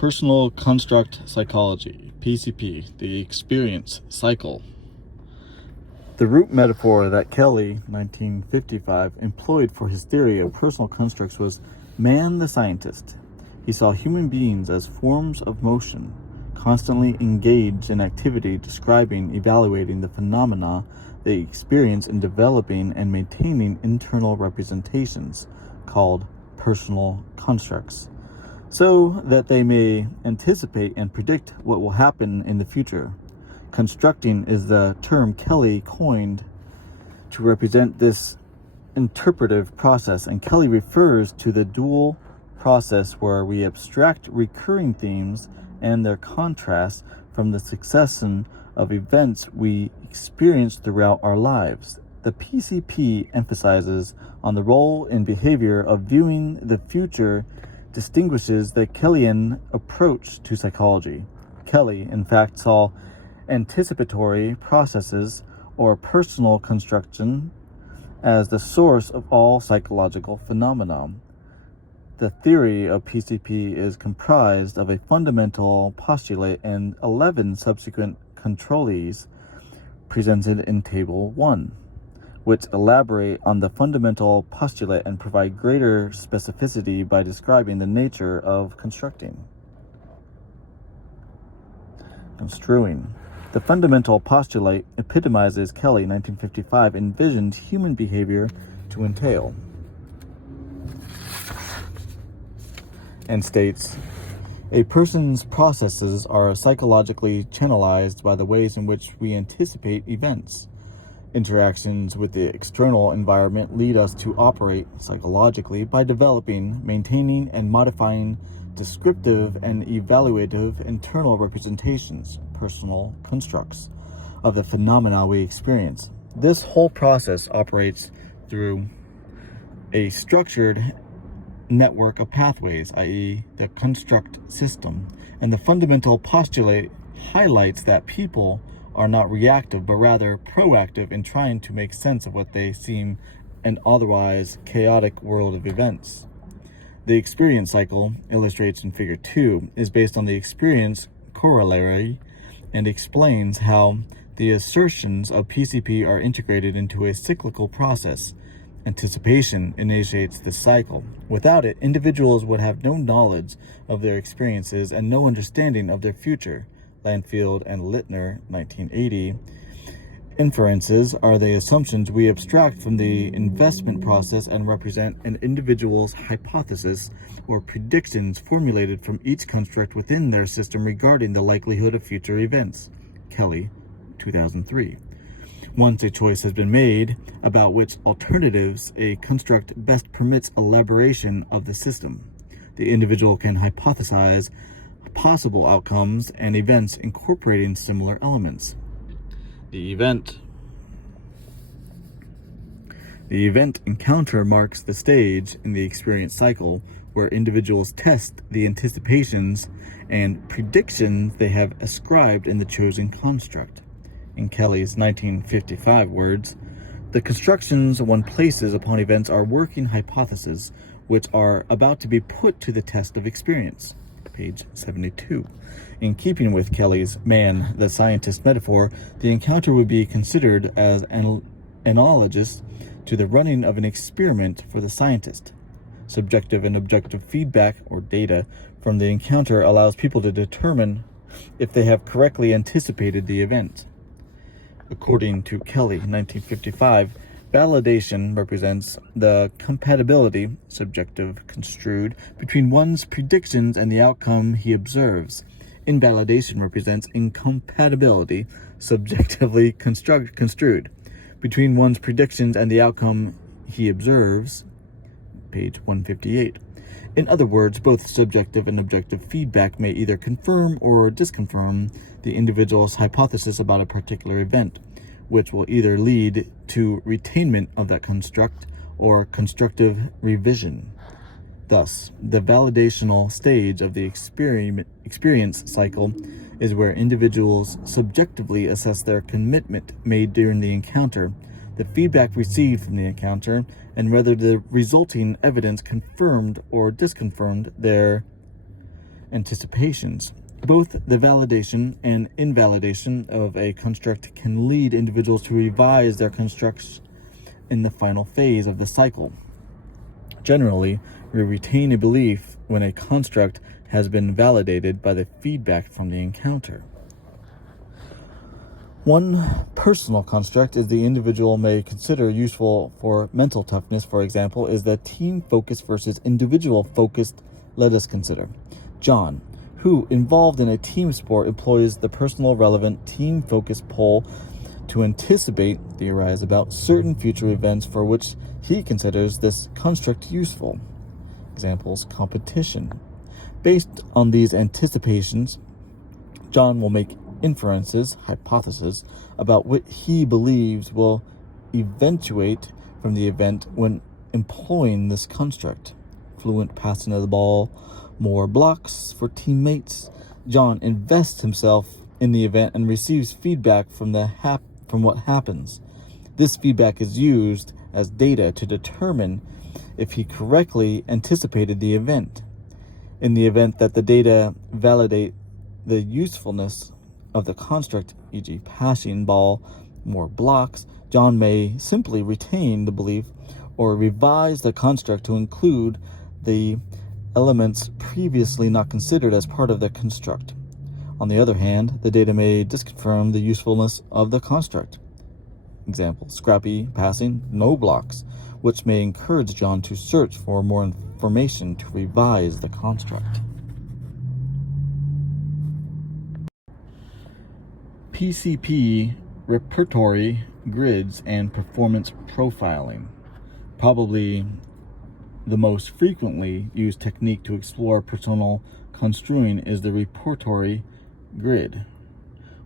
Personal Construct Psychology, PCP, the experience cycle. The root metaphor that Kelly, 1955, employed for his theory of personal constructs was man the scientist. He saw human beings as forms of motion, constantly engaged in activity describing, evaluating the phenomena they experience in developing and maintaining internal representations called personal constructs, so that they may anticipate and predict what will happen in the future. Constructing is the term Kelly coined to represent this interpretive process, and Kelly refers to the dual process where we abstract recurring themes and their contrasts from the succession of events we experience throughout our lives. The PCP emphasizes on the role and behavior of viewing the future, distinguishes the Kellian approach to psychology. Kelly, in fact, saw anticipatory processes or personal construction as the source of all psychological phenomena. The theory of PCP is comprised of a fundamental postulate and 11 subsequent controlees presented in Table 1, which elaborate on the fundamental postulate and provide greater specificity by describing the nature of constructing. Construing. The fundamental postulate epitomizes Kelly, 1955, envisioned human behavior to entail, and states, a person's processes are psychologically channelized by the ways in which we anticipate events. Interactions with the external environment lead us to operate psychologically by developing, maintaining, and modifying descriptive and evaluative internal representations, personal constructs, of the phenomena we experience. This whole process operates through a structured network of pathways, i.e., the construct system, and the fundamental postulate highlights that people are not reactive but rather proactive in trying to make sense of what they seem an otherwise chaotic world of events. The experience cycle, illustrates in Figure 2, is based on the experience corollary and explains how the assertions of PCP are integrated into a cyclical process. Anticipation initiates the cycle. Without it, individuals would have no knowledge of their experiences and no understanding of their future. Landfield and Littner, 1980. Inferences are the assumptions we abstract from the investment process and represent an individual's hypothesis or predictions formulated from each construct within their system regarding the likelihood of future events. Kelly, 2003. Once a choice has been made about which alternatives a construct best permits elaboration of the system, the individual can hypothesize possible outcomes and events incorporating similar elements. The event encounter marks the stage in the experience cycle where individuals test the anticipations and predictions they have ascribed in the chosen construct. In Kelly's 1955 words, the constructions one places upon events are working hypotheses which are about to be put to the test of experience. Page 72. In keeping with Kelly's man, the scientist metaphor, the encounter would be considered as analogous to the running of an experiment for the scientist. Subjective and objective feedback, or data, from the encounter allows people to determine if they have correctly anticipated the event. According to Kelly, 1955, validation represents the compatibility, subjective construed, between one's predictions and the outcome he observes. Invalidation represents incompatibility, subjectively construed, between one's predictions and the outcome he observes. Page 158. In other words, both subjective and objective feedback may either confirm or disconfirm the individual's hypothesis about a particular event, which will either lead to retainment of that construct or constructive revision. Thus, the validational stage of the experience cycle is where individuals subjectively assess their commitment made during the encounter, the feedback received from the encounter, and whether the resulting evidence confirmed or disconfirmed their anticipations. Both the validation and invalidation of a construct can lead individuals to revise their constructs in the final phase of the cycle. Generally, we retain a belief when a construct has been validated by the feedback from the encounter. One personal construct is the individual may consider useful for mental toughness, for example, is the team focus versus individual focused. Let us consider John, who, involved in a team sport, employs the personal relevant team focus pole to anticipate, theorize about certain future events for which he considers this construct useful. Examples: competition. Based on these anticipations, John will make inferences, hypotheses, about what he believes will eventuate from the event when employing this construct. Fluent passing of the ball, more blocks for teammates. John invests himself in the event and receives feedback from what happens. This feedback is used as data to determine if he correctly anticipated the event. In the event that the data validate the usefulness of the construct, e.g. passing ball, more blocks, John may simply retain the belief or revise the construct to include the elements previously not considered as part of the construct. On the other hand, the data may disconfirm the usefulness of the construct. Example: scrappy passing, no blocks, which may encourage John to search for more information to revise the construct. PCP repertory grids and performance profiling. Probably the most frequently used technique to explore personal construing is the repertory grid,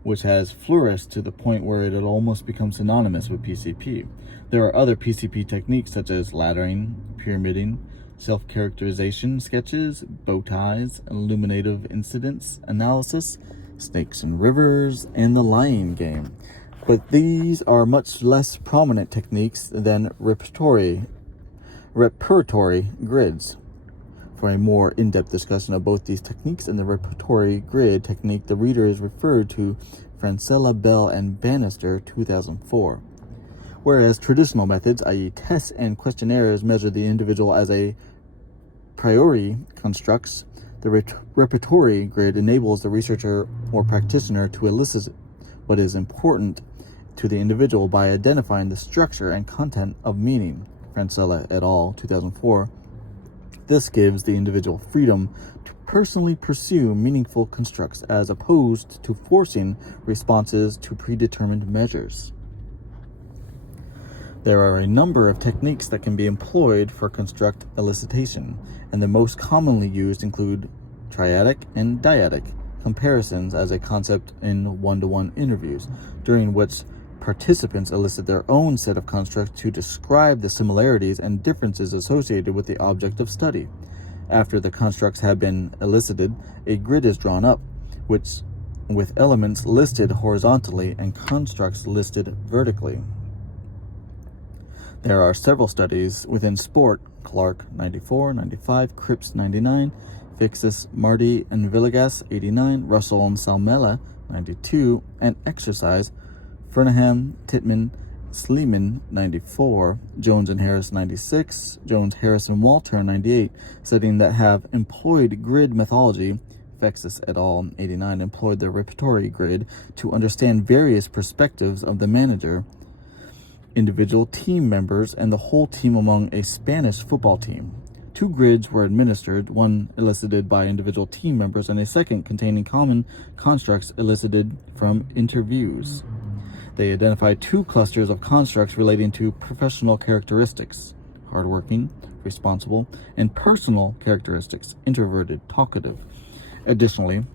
which has flourished to the point where it had almost become synonymous with PCP. There are other PCP techniques such as laddering, pyramiding, self-characterization sketches, bow ties, illuminative incidents analysis, snakes and rivers, and the lying game. But these are much less prominent techniques than repertory grids. For a more in-depth discussion of both these techniques and the repertory grid technique, the reader is referred to Francella, Bell, and Bannister, 2004. Whereas traditional methods, i.e. tests and questionnaires, measure the individual as a priori constructs, the repertory grid enables the researcher or practitioner to elicit what is important to the individual by identifying the structure and content of meaning. Francella et al., 2004. This gives the individual freedom to personally pursue meaningful constructs as opposed to forcing responses to predetermined measures. There are a number of techniques that can be employed for construct elicitation, and the most commonly used include triadic and dyadic comparisons as a concept in one-to-one interviews, during which participants elicit their own set of constructs to describe the similarities and differences associated with the object of study. After the constructs have been elicited, a grid is drawn up, with elements listed horizontally and constructs listed vertically. There are several studies within sport: Clark 94, 95, Cripps 99, Fixus, Marty, and Villegas 89, Russell and Salmela 92, and exercise: Fernaham, Titman, Sleeman 94, Jones and Harris 96, Jones, Harris, and Walter 98, studying that have employed grid methodology. Fexus et al. 89 employed the repertory grid to understand various perspectives of the manager, individual team members, and the whole team among a Spanish football team. 2 grids were administered, one elicited by individual team members and a second containing common constructs elicited from interviews. They identified 2 clusters of constructs relating to professional characteristics: hardworking, responsible, and personal characteristics: introverted, talkative. Additionally,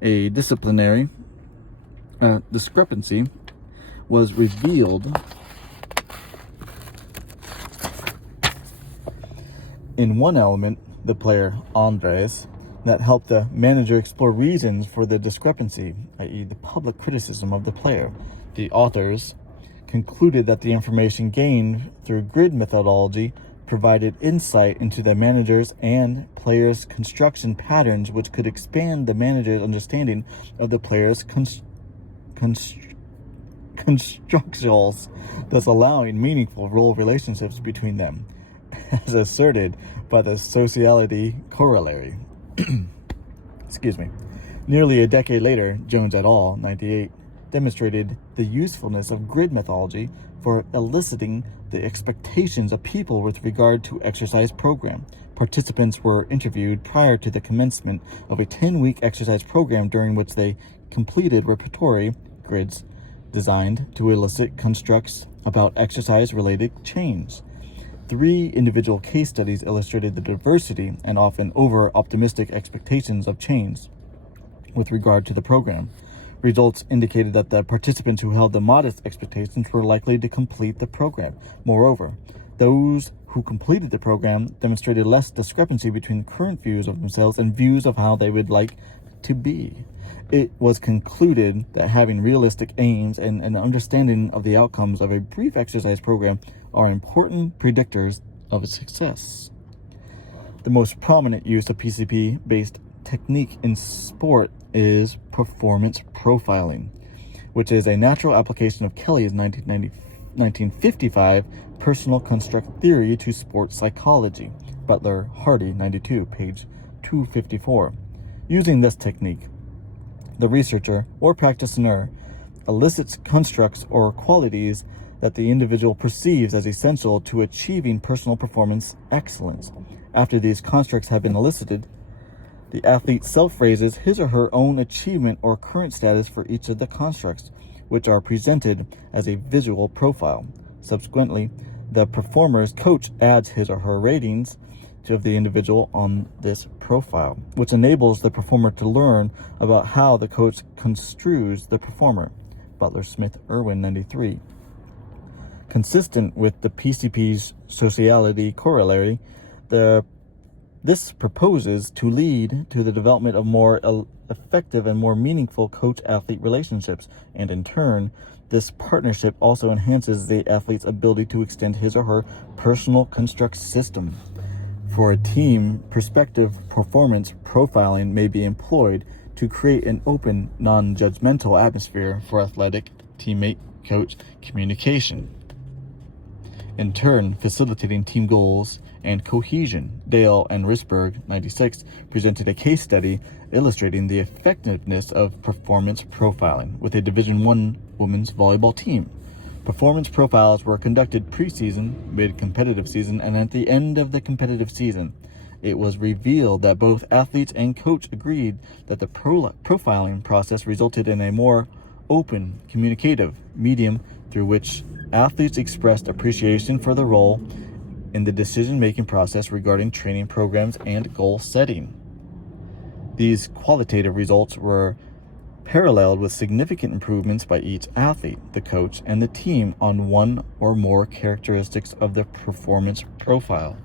a disciplinary discrepancy was revealed in one element, the player Andres, that helped the manager explore reasons for the discrepancy, i.e. the public criticism of the player. The authors concluded that the information gained through grid methodology provided insight into the managers' and players' construction patterns, which could expand the manager's understanding of the players' constructions, thus allowing meaningful role relationships between them, as asserted by the sociality corollary. Excuse me. Nearly a decade later, Jones et al., 98, demonstrated the usefulness of grid methodology for eliciting the expectations of people with regard to exercise program. Participants were interviewed prior to the commencement of a 10-week exercise program during which they completed repertory grids designed to elicit constructs about exercise-related change. 3 individual case studies illustrated the diversity and often over-optimistic expectations of change with regard to the program. Results indicated that the participants who held the modest expectations were likely to complete the program. Moreover, those who completed the program demonstrated less discrepancy between current views of themselves and views of how they would like to be. It was concluded that having realistic aims and an understanding of the outcomes of a brief exercise program are important predictors of success. The most prominent use of PCP-based technique in sport is performance profiling, which is a natural application of Kelly's 1955 personal construct theory to sports psychology. Butler Hardy, 92, page 254. Using this technique, the researcher or practitioner elicits constructs or qualities that the individual perceives as essential to achieving personal performance excellence. After these constructs have been elicited, the athlete self-raises his or her own achievement or current status for each of the constructs, which are presented as a visual profile. Subsequently, the performer's coach adds his or her ratings of the individual on this profile, which enables the performer to learn about how the coach construes the performer. Butler Smith Irwin, 93. Consistent with the PCP's sociality corollary, this proposes to lead to the development of more effective and more meaningful coach-athlete relationships, and in turn, this partnership also enhances the athlete's ability to extend his or her personal construct system. For a team perspective, performance profiling may be employed to create an open, non-judgmental atmosphere for athletic teammate-coach communication, in turn facilitating team goals and cohesion. Dale and Risberg, 96, presented a case study illustrating the effectiveness of performance profiling with a Division I women's volleyball team. Performance profiles were conducted pre-season, mid-competitive season, and at the end of the competitive season. It was revealed that both athletes and coach agreed that the profiling process resulted in a more open, communicative medium through which athletes expressed appreciation for their role in the decision-making process regarding training programs and goal setting. These qualitative results were paralleled with significant improvements by each athlete, the coach, and the team on one or more characteristics of the performance profile.